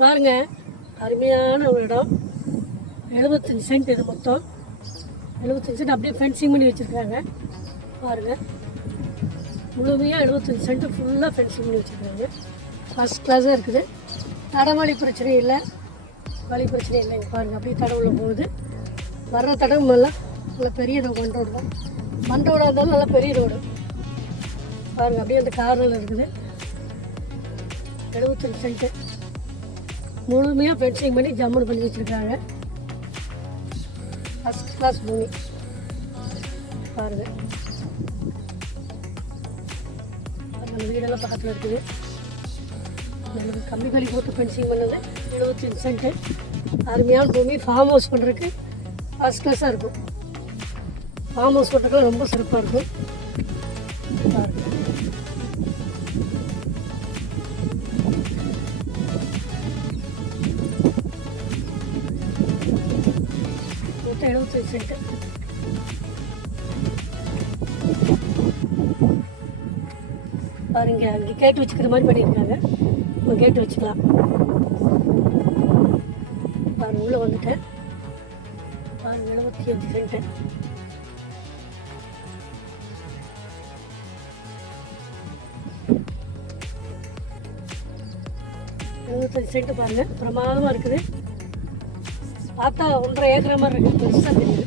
பாருங்க, அருமையான ஒரு இடம். 75 சென்ட் இது மொத்தம். 75 சென்ட் அப்படியே ஃபென்சிங் பண்ணி வச்சுருக்காங்க. பாருங்கள், முழுமையாக 75 சென்ட் ஃபுல்லாக ஃபென்சிங் பண்ணி வச்சுருக்காங்க. ஃபஸ்ட் கிளாஸாக இருக்குது. தடவழி பிரச்சனை இல்லை, வழி பிரச்சனை இல்லைங்க. பாருங்கள், அப்படியே தடவுல போகுது. வர்ற தடவு எல்லாம் நல்லா பெரிய மண் ரோடு தான். மண் ரோடாக இருந்தாலும் நல்லா பெரிய ரோடு. பாருங்கள், அப்படியே அந்த காரில் இருக்குது. 75 சென்ட்டு முழுமையாக ஃபென்சிங் பண்ணி ஜம்முன்னு பண்ணி வச்சுருக்காங்க. ஃபஸ்ட் கிளாஸ் பூமி. பாருங்கள், அந்த வீடெல்லாம் பக்கத்தில் இருக்குது. கம்பி வேலி போட்டு ஃபென்சிங் பண்ணது 75 சென்ட்டு. அருமையான பூமி. ஃபார்ம் ஹவுஸ் பண்ணுறதுக்கு ஃபஸ்ட் கிளாஸாக இருக்கும். ஃபார்ம் ஹவுஸ் பண்ணுறதுக்கு ரொம்ப சிறப்பாக இருக்கும். பாருங்கள், மொத்தம் 75 சென்ட்டு. பாருங்க, அங்கே கேட்டு வச்சுக்கிற மாதிரி பண்ணியிருக்காங்க. நம்ம கேட்டு வச்சுக்கலாம். பாருங்க, உள்ளே வந்துட்டேன். பாருங்க, 75 சென்ட்டு. சென்ட்டு பாருங்க, பிரமாதமாக இருக்குது. பார்த்தா 1.5 ஏக்கர் மாதிரி இருக்குது. பெருசாக தெரியுது.